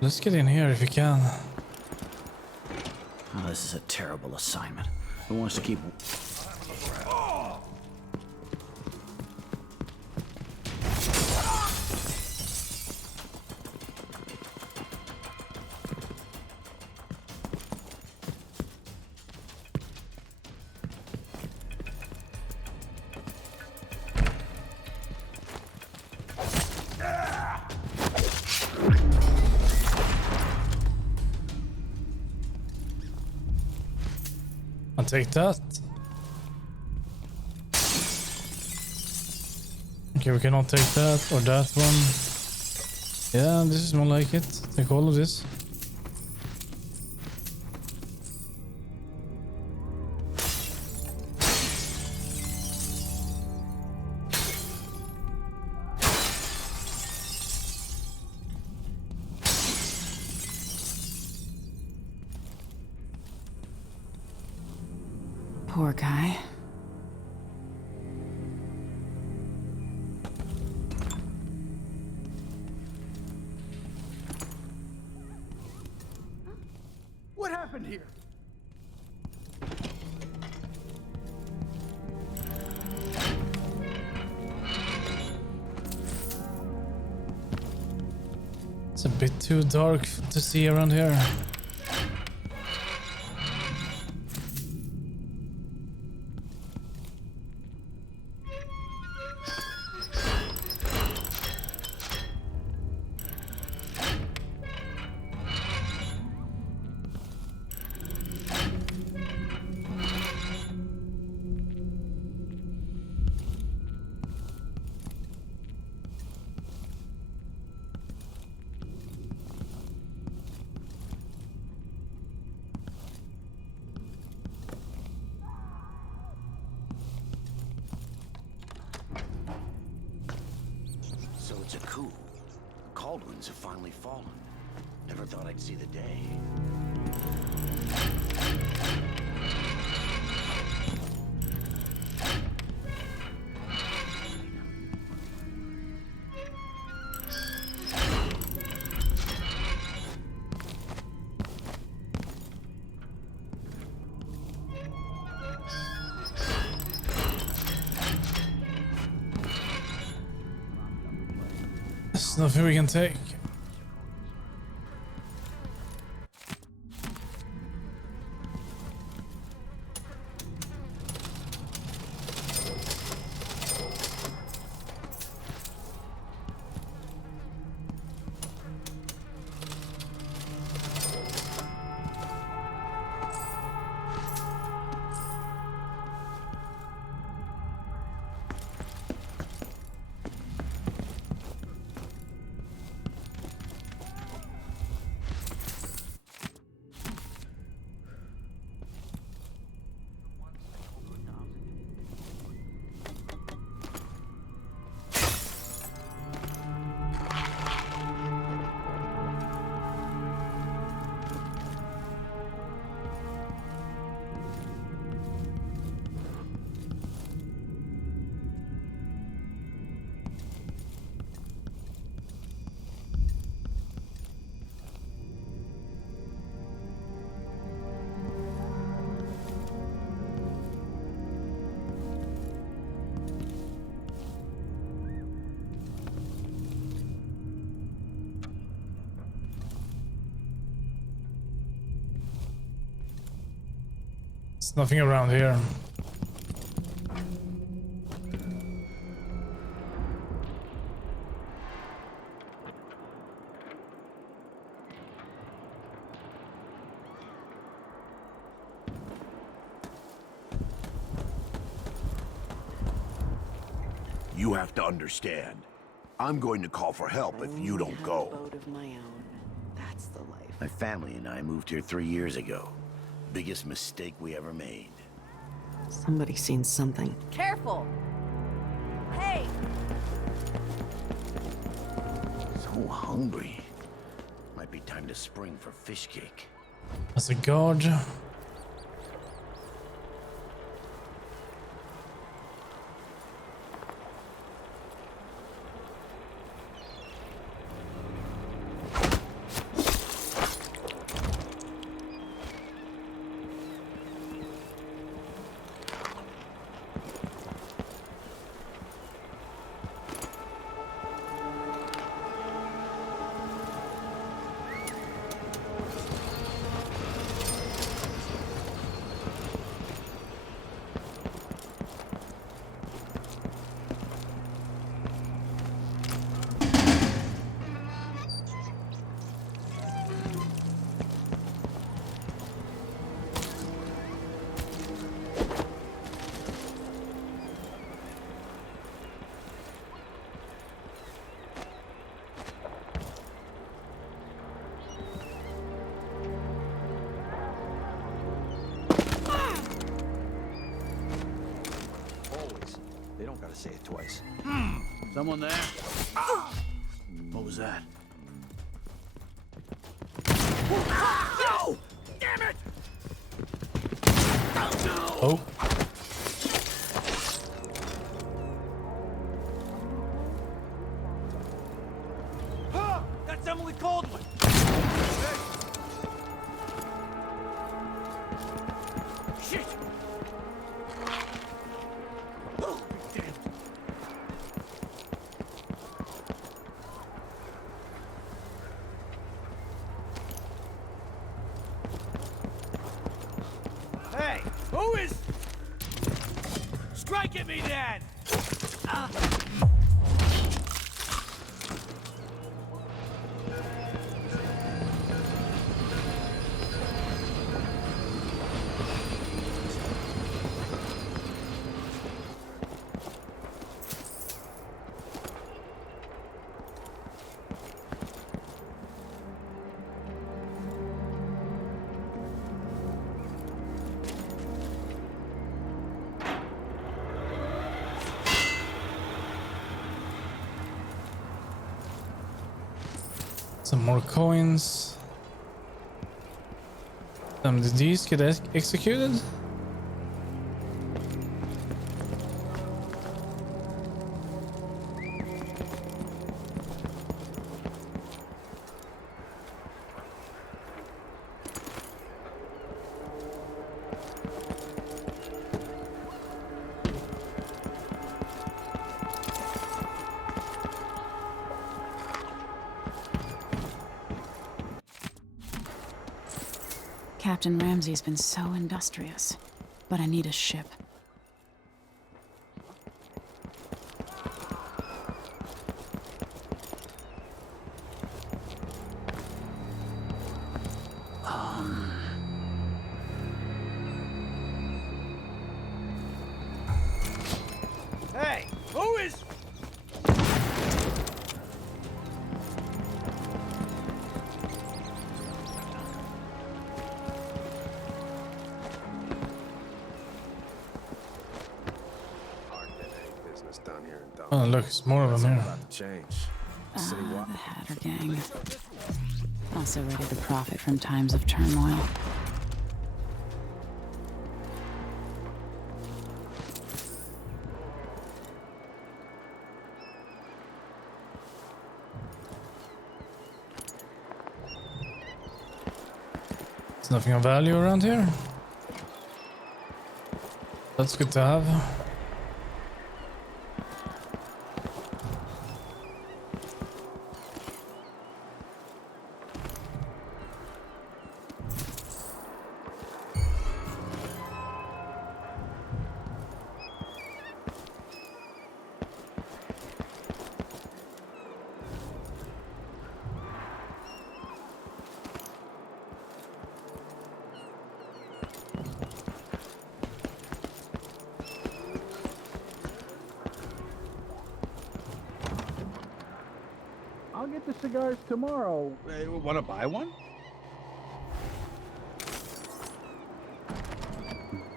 Let's get in here if you can. Oh, this is a terrible assignment. Who wants to keep... I'll take that. Okay, we cannot take that or that one. Yeah, this is more like it. Take all of this. Poor guy. What happened here? It's a bit too dark to see around here. So it's a coup. The Caldwins have finally fallen. Never thought I'd see the day. There's nothing we can take. There's nothing around here. You have to understand. I'm going to call for help if you don't go. Boat of my own. That's the life. My family and I moved here 3 years ago. Biggest mistake we ever made. Somebody's seen something. Careful! Hey! So hungry. Might be time to spring for fish cake. As a guard. Always. They don't gotta say it twice. Someone there? What was that? No! Damn it! Oh. That's Emily Caldwell! Shit! Oh, damn. Hey, who is... Strike at me then! Some more coins. Did these get executed? Captain Ramsey's been so industrious, but I need a ship. Hey, who is... Oh, look, it's more of them here. The Hatter Gang. Also ready to profit from times of turmoil. There's nothing of value around here. That's good to have. I'll get the cigars tomorrow. Want to buy one?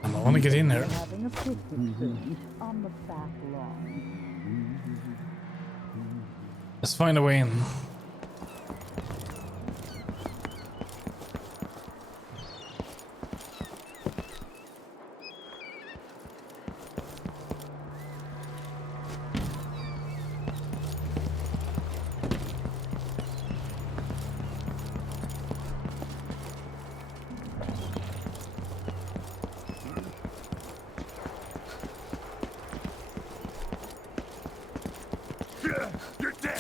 I want to get in there. Having a picnic soon on the back lawn. Let's find a way in. You're dead!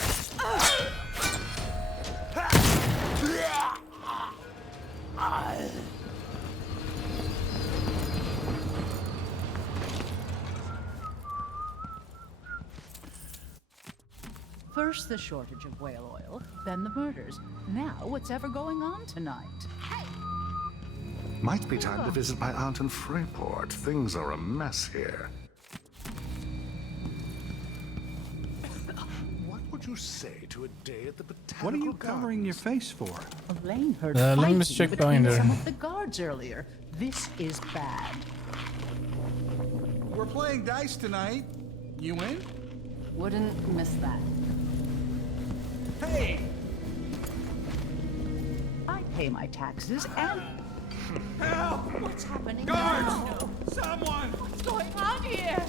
First the shortage of whale oil, then the murders. Now what's ever going on tonight? Might be time to visit my aunt in Freeport. Things are a mess here. What would you say to a day at the botanical What are you covering your gardens? face for? Elaine heard let me fighting just check between behind her. some of the guards earlier. This is bad. We're playing dice tonight. You in? Wouldn't miss that. Hey! I pay my taxes and... Help! What's happening Guards! now? Someone! What's going on here?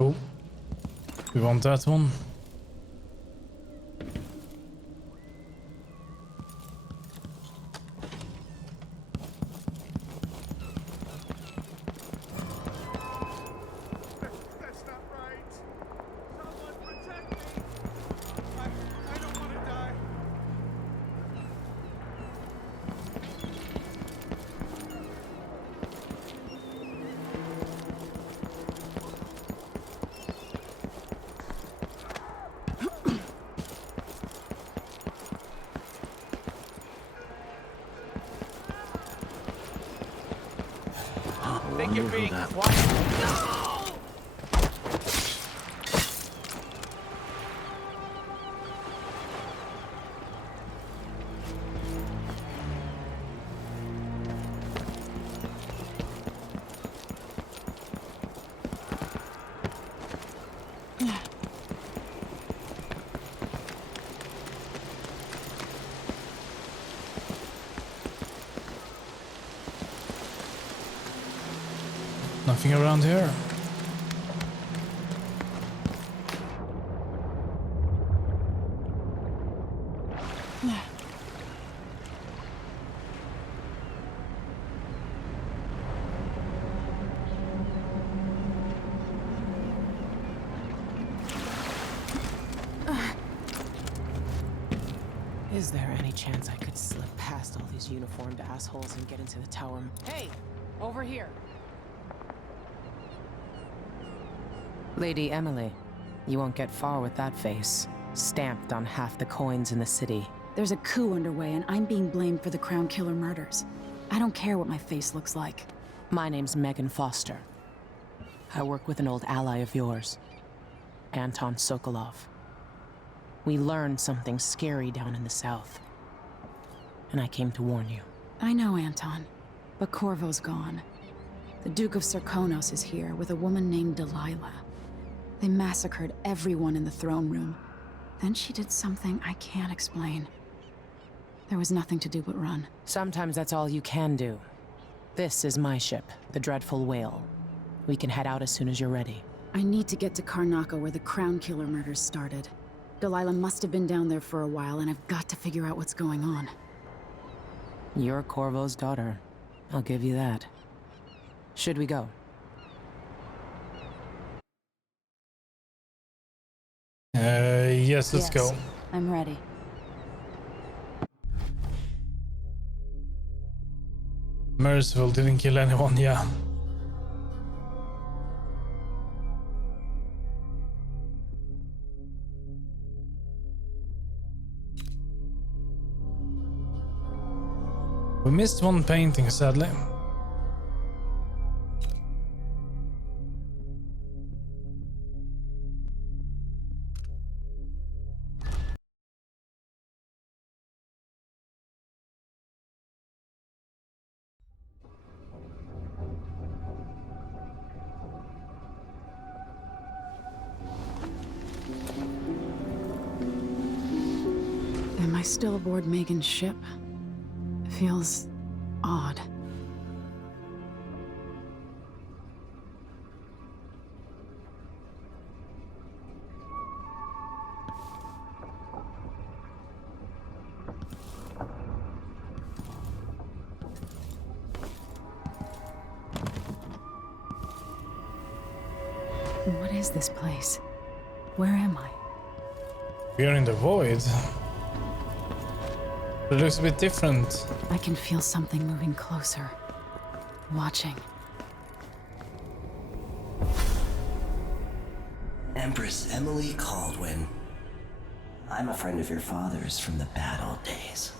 Oh, we want that one. That's not right. Someone protect me. I don't want to die. Think you're being quiet. Nothing around here. Is there any chance I could slip past all these uniformed assholes and get into the tower? Hey, over here. Lady Emily, you won't get far with that face. Stamped on half the coins in the city. There's a coup underway, and I'm being blamed for the Crown Killer murders. I don't care what my face looks like. My name's Megan Foster. I work with an old ally of yours, Anton Sokolov. We learned something scary down in the south, and I came to warn you. I know, Anton, but Corvo's gone. The Duke of Sarkonos is here with a woman named Delilah. They massacred everyone in the throne room. Then she did something I can't explain. There was nothing to do but run. Sometimes that's all you can do. This is my ship, the Dreadful Whale. We can head out as soon as you're ready. I need to get to Karnaca where the Crown Killer murders started. Delilah must have been down there for a while, and I've got to figure out what's going on. You're Corvo's daughter. I'll give you that. Should we go? Yes, let's go. I'm ready. Merciful didn't kill anyone, yeah. We missed one painting, sadly. still aboard Megan's ship? Feels odd. What is this place? Where am I? We are in the void. It looks a bit different. I can feel something moving closer. Watching. Empress Emily Caldwin. I'm a friend of your father's from the bad old days.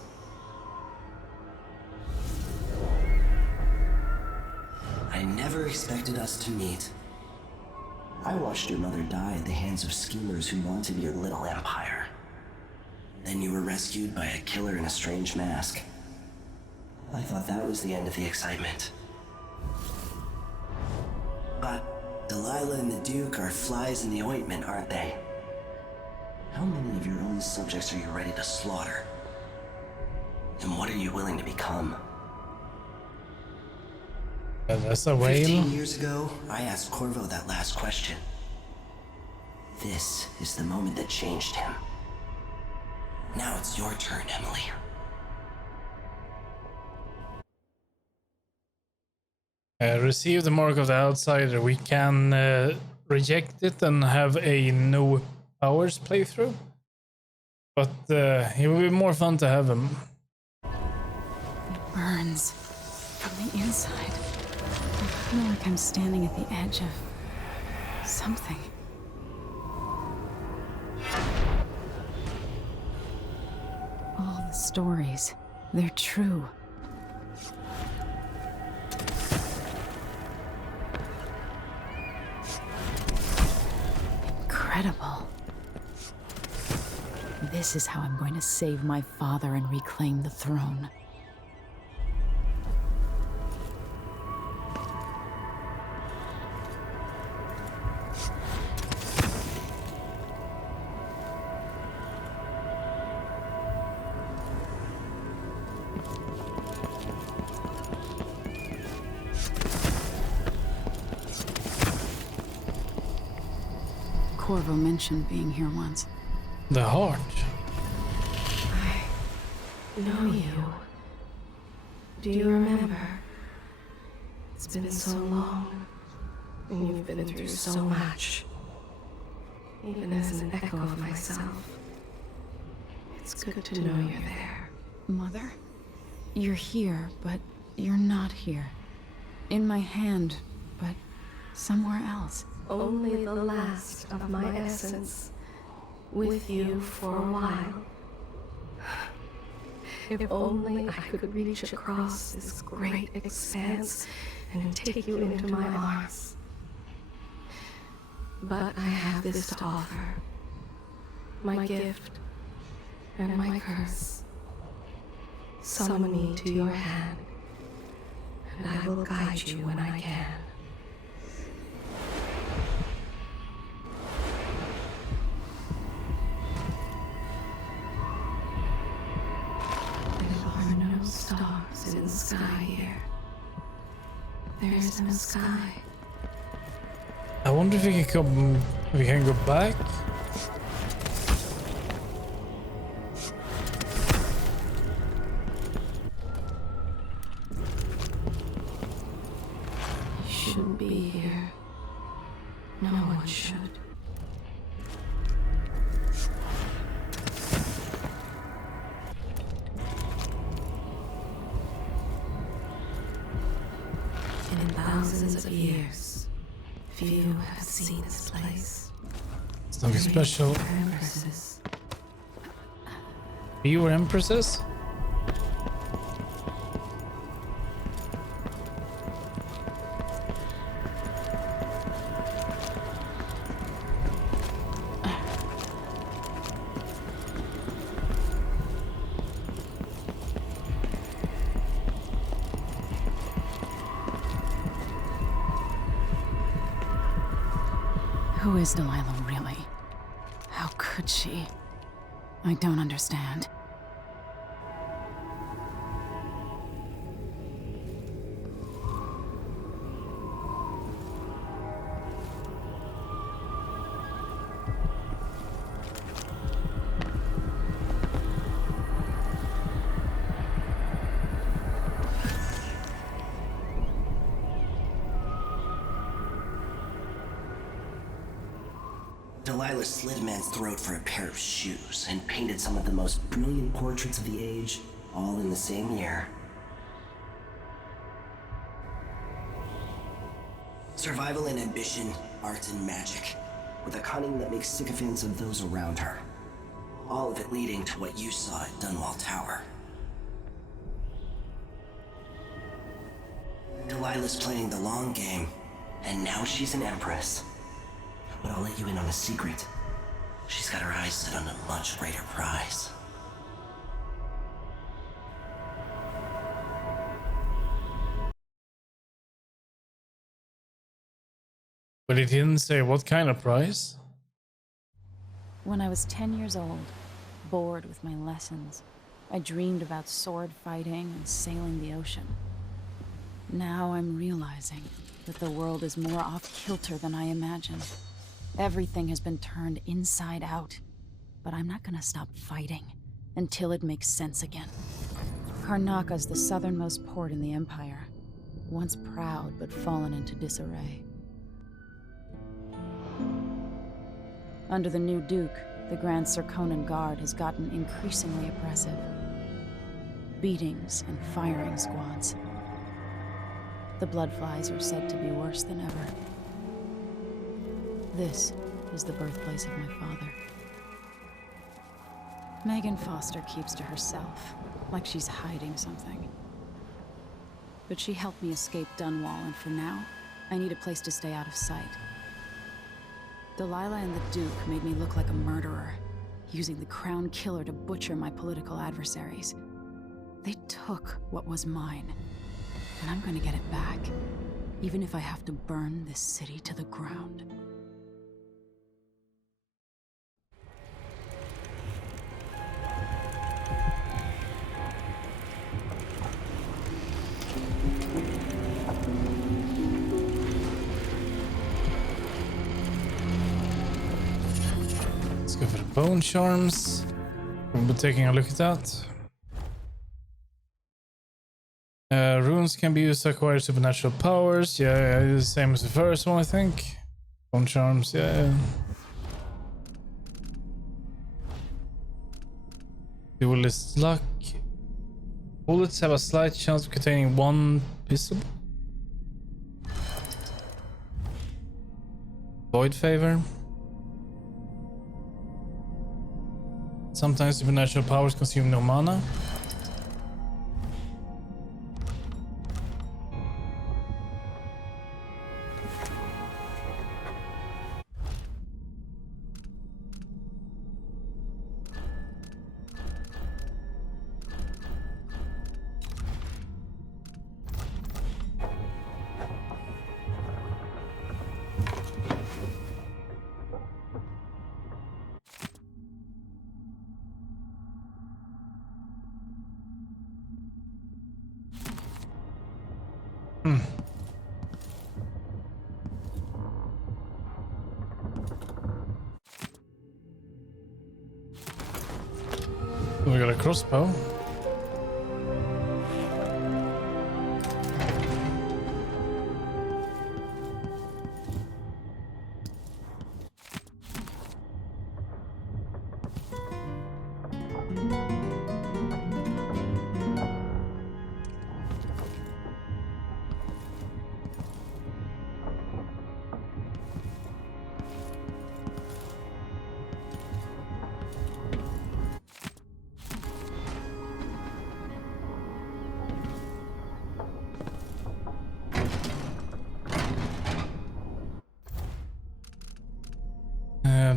I never expected us to meet. I watched your mother die at the hands of schemers who wanted your little empire. Then you were rescued by a killer in a strange mask. I thought that was the end of the excitement. But Delilah and the Duke are flies in the ointment, aren't they? How many of your own subjects are you ready to slaughter? And what are you willing to become? That's a whale. 15 years ago, I asked Corvo that last question. This is the moment that changed him. Now it's your turn, Emily. Receive the mark of the outsider. We can reject it and have a no powers playthrough. But it would be more fun to have him. It burns from the inside. I feel like I'm standing at the edge of something. All the stories, they're true. Incredible. This is how I'm going to save my father and reclaim the throne. Corvo mentioned being here once. The heart. I know you. Do you remember? It's been so long, and you've been through so much. Even as an echo of myself, it's good to know you're there. Mother? You're here, but you're not here. In my hand, but somewhere else. Only the last of my essence, with you for a while. If only I could reach across this great expanse and take you into my arms. But I have this to offer. My gift and my curse. Summon me to your hand, and I will guide you when I can. Stars in the sky here. There is no sky. I wonder if we can go back. You shouldn't be here. No one should. Thousands of years, few have seen this place. Something special. Empresses. Fewer empresses? Who is Delilah really? How could she? I don't understand. Delilah slit a man's throat for a pair of shoes and painted some of the most brilliant portraits of the age, all in the same year. Survival and ambition, art and magic, with a cunning that makes sycophants of those around her. All of it leading to what you saw at Dunwall Tower. Delilah's playing the long game, and now she's an empress. But I'll let you in on a secret. She's got her eyes set on a much greater prize. But it didn't say what kind of prize. When I was 10 years old, bored with my lessons, I dreamed about sword fighting and sailing the ocean. Now I'm realizing that the world is more off-kilter than I imagined. Everything has been turned inside out, but I'm not gonna stop fighting until it makes sense again. Karnaka's the southernmost port in the Empire, once proud but fallen into disarray. Under the new Duke, the Grand Serkonan Guard has gotten increasingly oppressive. Beatings and firing squads. The Bloodflies are said to be worse than ever. This is the birthplace of my father. Megan Foster keeps to herself, like she's hiding something. But she helped me escape Dunwall, and for now, I need a place to stay out of sight. Delilah and the Duke made me look like a murderer, using the Crown Killer to butcher my political adversaries. They took what was mine, and I'm gonna get it back, even if I have to burn this city to the ground. Let's go for the bone charms. We'll be taking a look at that. Runes can be used to acquire supernatural powers. Yeah, the same as the first one, I think. Bone charms, yeah. Duelist luck. Bullets have a slight chance of containing one pistol. Void favor. Sometimes supernatural powers consume no mana. We got a crossbow.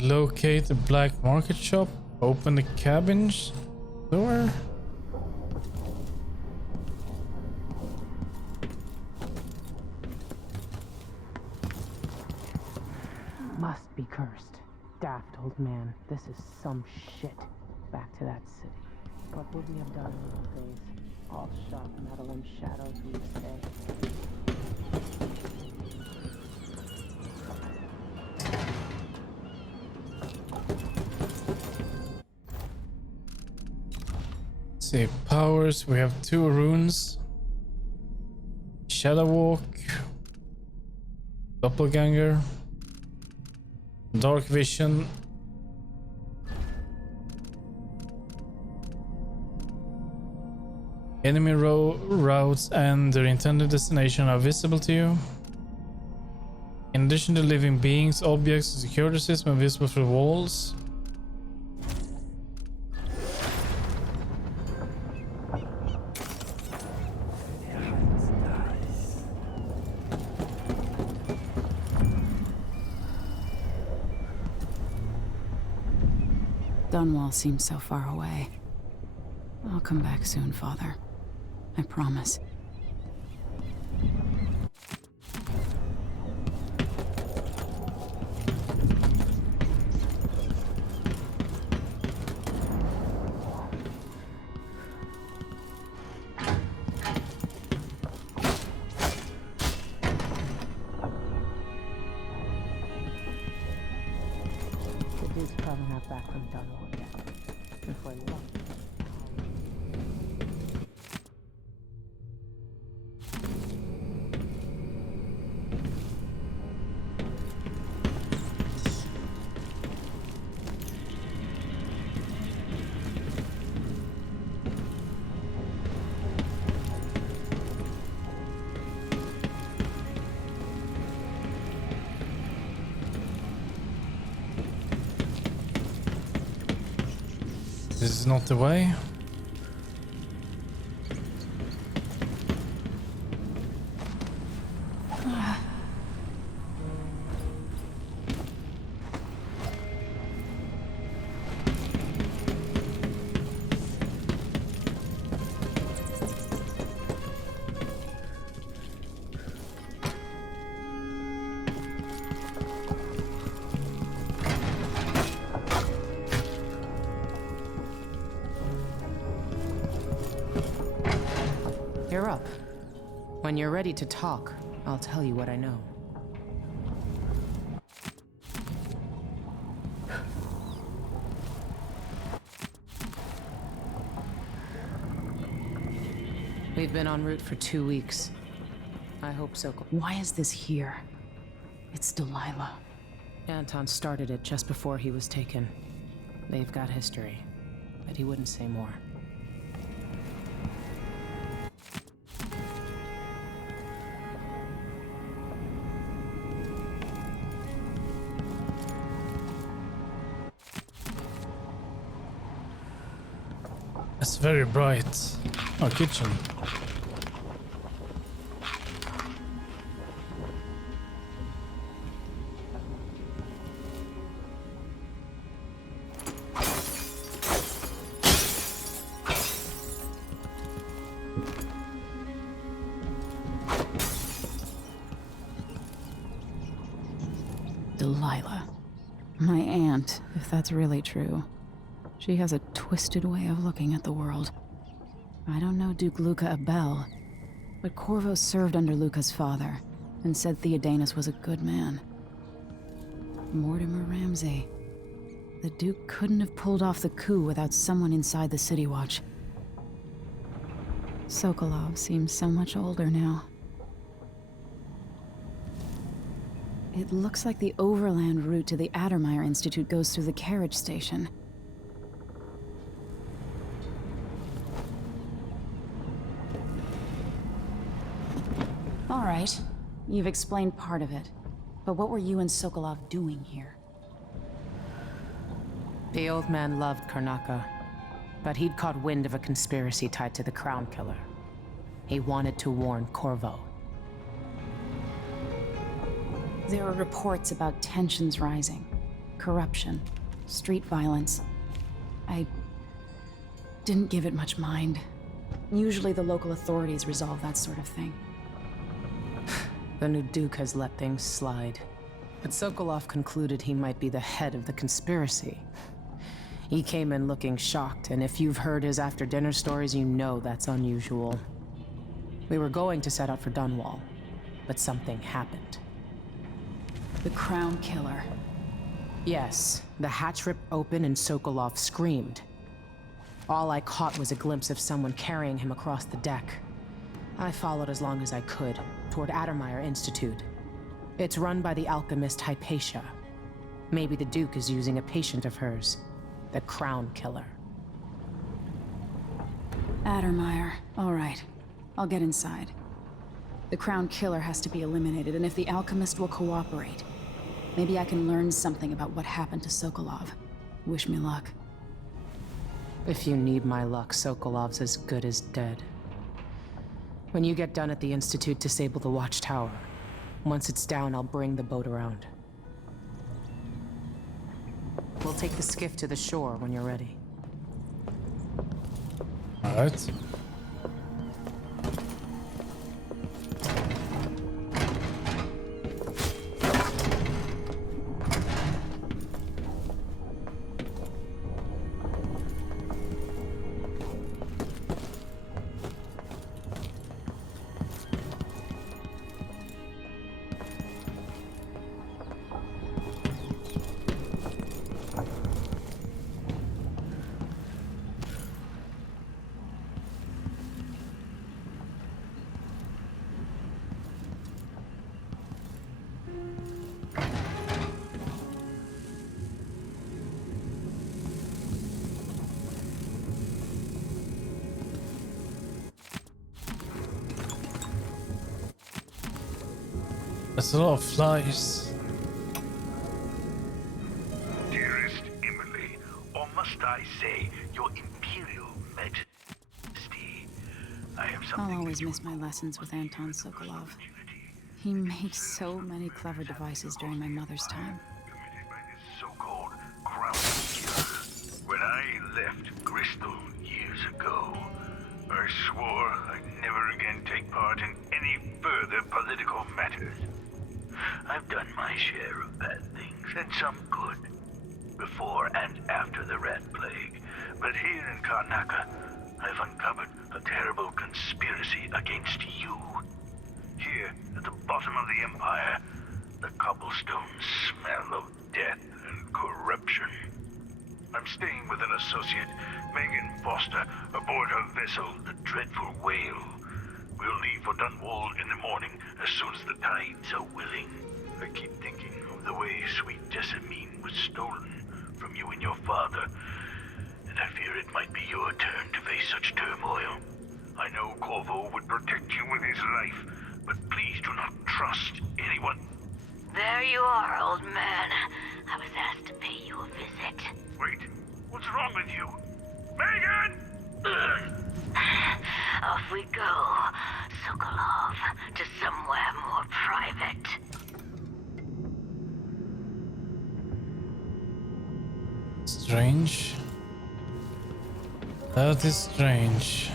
Locate the black market shop. Open the cabin's door. Must be cursed. Daft old man. This is some shit. Back to that city. What would we have done in those days? All shot metal and shadows, we say. See, powers. We have 2 runes. Shadow Walk. Doppelganger. Dark vision. Enemy routes and their intended destination are visible to you. In addition to living beings, objects, and security system are visible through walls. Dunwall seems so far away. I'll come back soon, Father. I promise. The Duke's probably not back from Dunwall yet. Before you left. This is not the way. You're up. When you're ready to talk, I'll tell you what I know. We've been en route for 2 weeks. I hope so. Why is this here? It's Delilah. Anton started it just before he was taken. They've got history, but he wouldn't say more. It's very bright. Oh, kitchen. Delilah. My aunt, if that's really true. She has a twisted way of looking at the world. I don't know Duke Luca Abel, but Corvo served under Luca's father and said Theodanus was a good man. Mortimer Ramsay. The Duke couldn't have pulled off the coup without someone inside the City Watch. Sokolov seems so much older now. It looks like the overland route to the Addermeyer Institute goes through the carriage station. All right, you've explained part of it. But what were you and Sokolov doing here? The old man loved Karnaka, but he'd caught wind of a conspiracy tied to the Crown Killer. He wanted to warn Corvo. There are reports about tensions rising, corruption, street violence. I didn't give it much mind. Usually the local authorities resolve that sort of thing. The new Duke has let things slide. But Sokolov concluded he might be the head of the conspiracy. He came in looking shocked, and if you've heard his after-dinner stories, you know that's unusual. We were going to set out for Dunwall, but something happened. The Crown Killer. Yes, the hatch ripped open and Sokolov screamed. All I caught was a glimpse of someone carrying him across the deck. I followed as long as I could, toward Addermeyer Institute. It's run by the alchemist Hypatia. Maybe the Duke is using a patient of hers, the Crown Killer. Addermeyer. All right. I'll get inside. The Crown Killer has to be eliminated, and if the Alchemist will cooperate, maybe I can learn something about what happened to Sokolov. Wish me luck. If you need my luck, Sokolov's as good as dead. When you get done at the Institute, disable the watchtower. Once it's down, I'll bring the boat around. We'll take the skiff to the shore when you're ready. All right. That's a lot of flies. Dearest Emily, or must I say, your Imperial Majesty, I have something. I'll always miss my lessons with Anton Sokolov. He makes so many clever devices during my mother's time. Committed by this so-called Crown Killer. When I left Bristol years ago, I swore I'd never again take part in any further political matters. I've done my share of bad things, and some good, before and after the Rat Plague. But here in Karnaca, I've uncovered a terrible conspiracy against you. Here, at the bottom of the Empire, the cobblestones smell of death and corruption. I'm staying with an associate, Megan Foster, aboard her vessel, the Dreadful Whale. We'll leave for Dunwall in the morning, as soon as the tides are willing. I keep thinking of the way sweet Jessamine was stolen from you and your father, and I fear it might be your turn to face such turmoil. I know Corvo would protect you with his life, but please do not trust anyone. There you are, old man. I was asked to pay you a visit. Wait, what's wrong with you? Megan! Off we go, Sokolov, to somewhere more private. Strange. That is strange.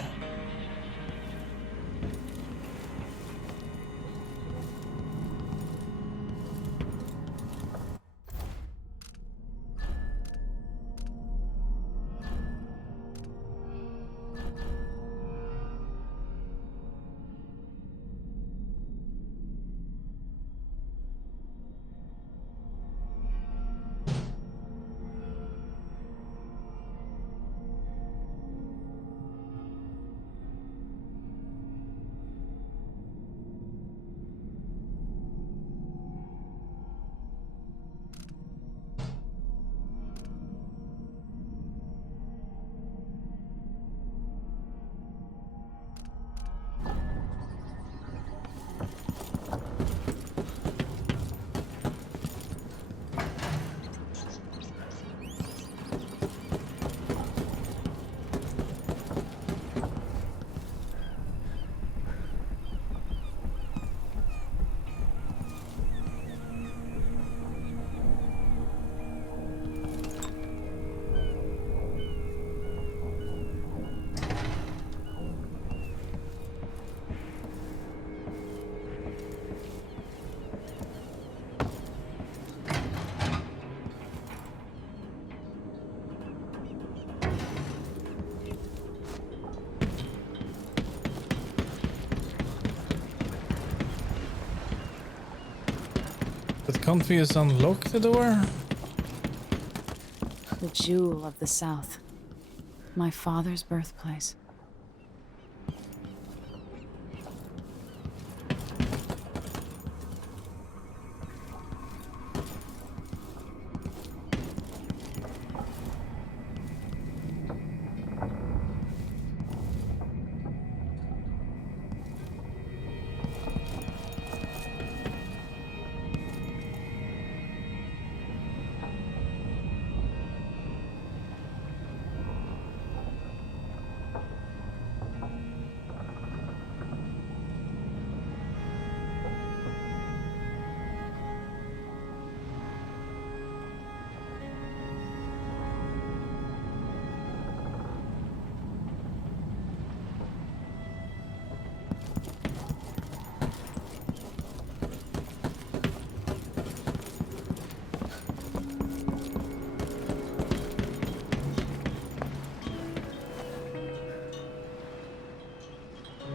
But can't we just unlock the door? The jewel of the South. My father's birthplace.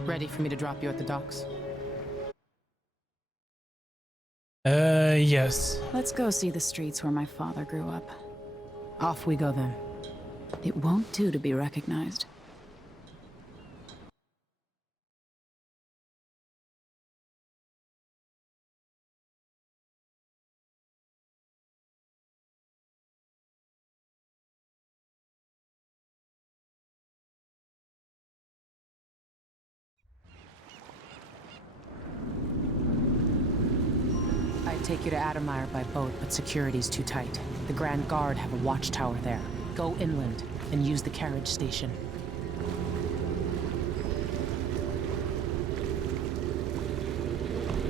Ready for me to drop you at the docks? Yes. Let's go see the streets where my father grew up. Off we go then. It won't do to be recognized. I'd take you to Adamire by boat, but security's too tight. The Grand Guard have a watchtower there. Go inland and use the carriage station.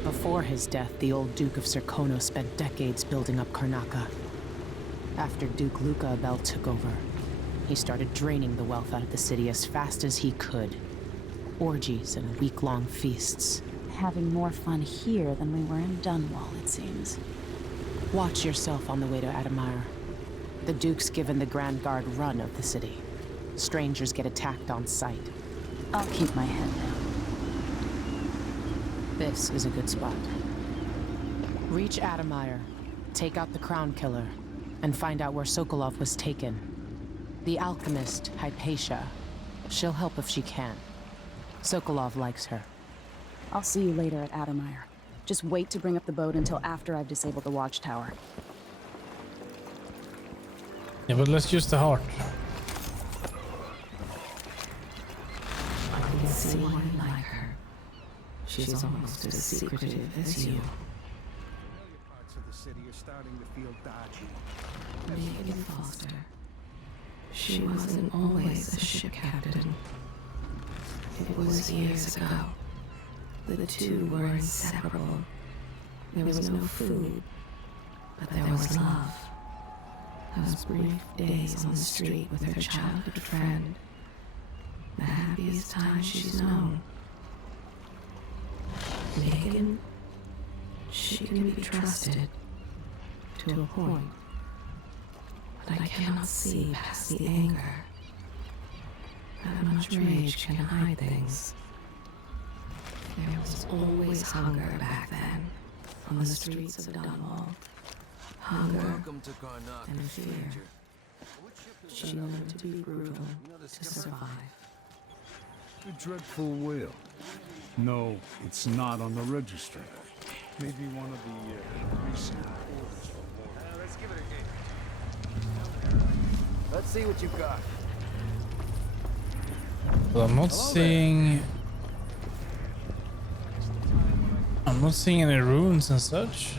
Before his death, the old Duke of Serkonos spent decades building up Karnaca. After Duke Luca Abel took over, he started draining the wealth out of the city as fast as he could. Orgies and week-long feasts. Having more fun here than we were in Dunwall, it seems. Watch yourself on the way to Adamire. The Duke's given the Grand Guard run of the city. Strangers get attacked on sight. I'll keep my head down. This is a good spot. Reach Adamire, take out the Crown Killer, and find out where Sokolov was taken. The alchemist, Hypatia. She'll help if she can. Sokolov likes her. I'll see you later at Adamire. Just wait to bring up the boat until after I've disabled the watchtower. Yeah, but let's use the heart. I can see why you like her. She's almost as secretive as you. Parts of the city are starting to feel dodgy. Megan Foster. She wasn't always a ship captain. It was years ago. The two were inseparable. There was no food, but there was love. Those brief days on the street with her childhood friend. The happiest time she's known. Megan, she can be trusted to a point. But I cannot see past the anger. That much rage can hide things. There was always hunger back then, on the streets of Dunwall. Hunger and fear. She learned to be brutal to survive. A dreadful whale. No, it's not on the registry. Maybe one of the recent orders for war. Let's give it a game. Let's see what you've got. Well, I'm not seeing... I'm not seeing any runes and such.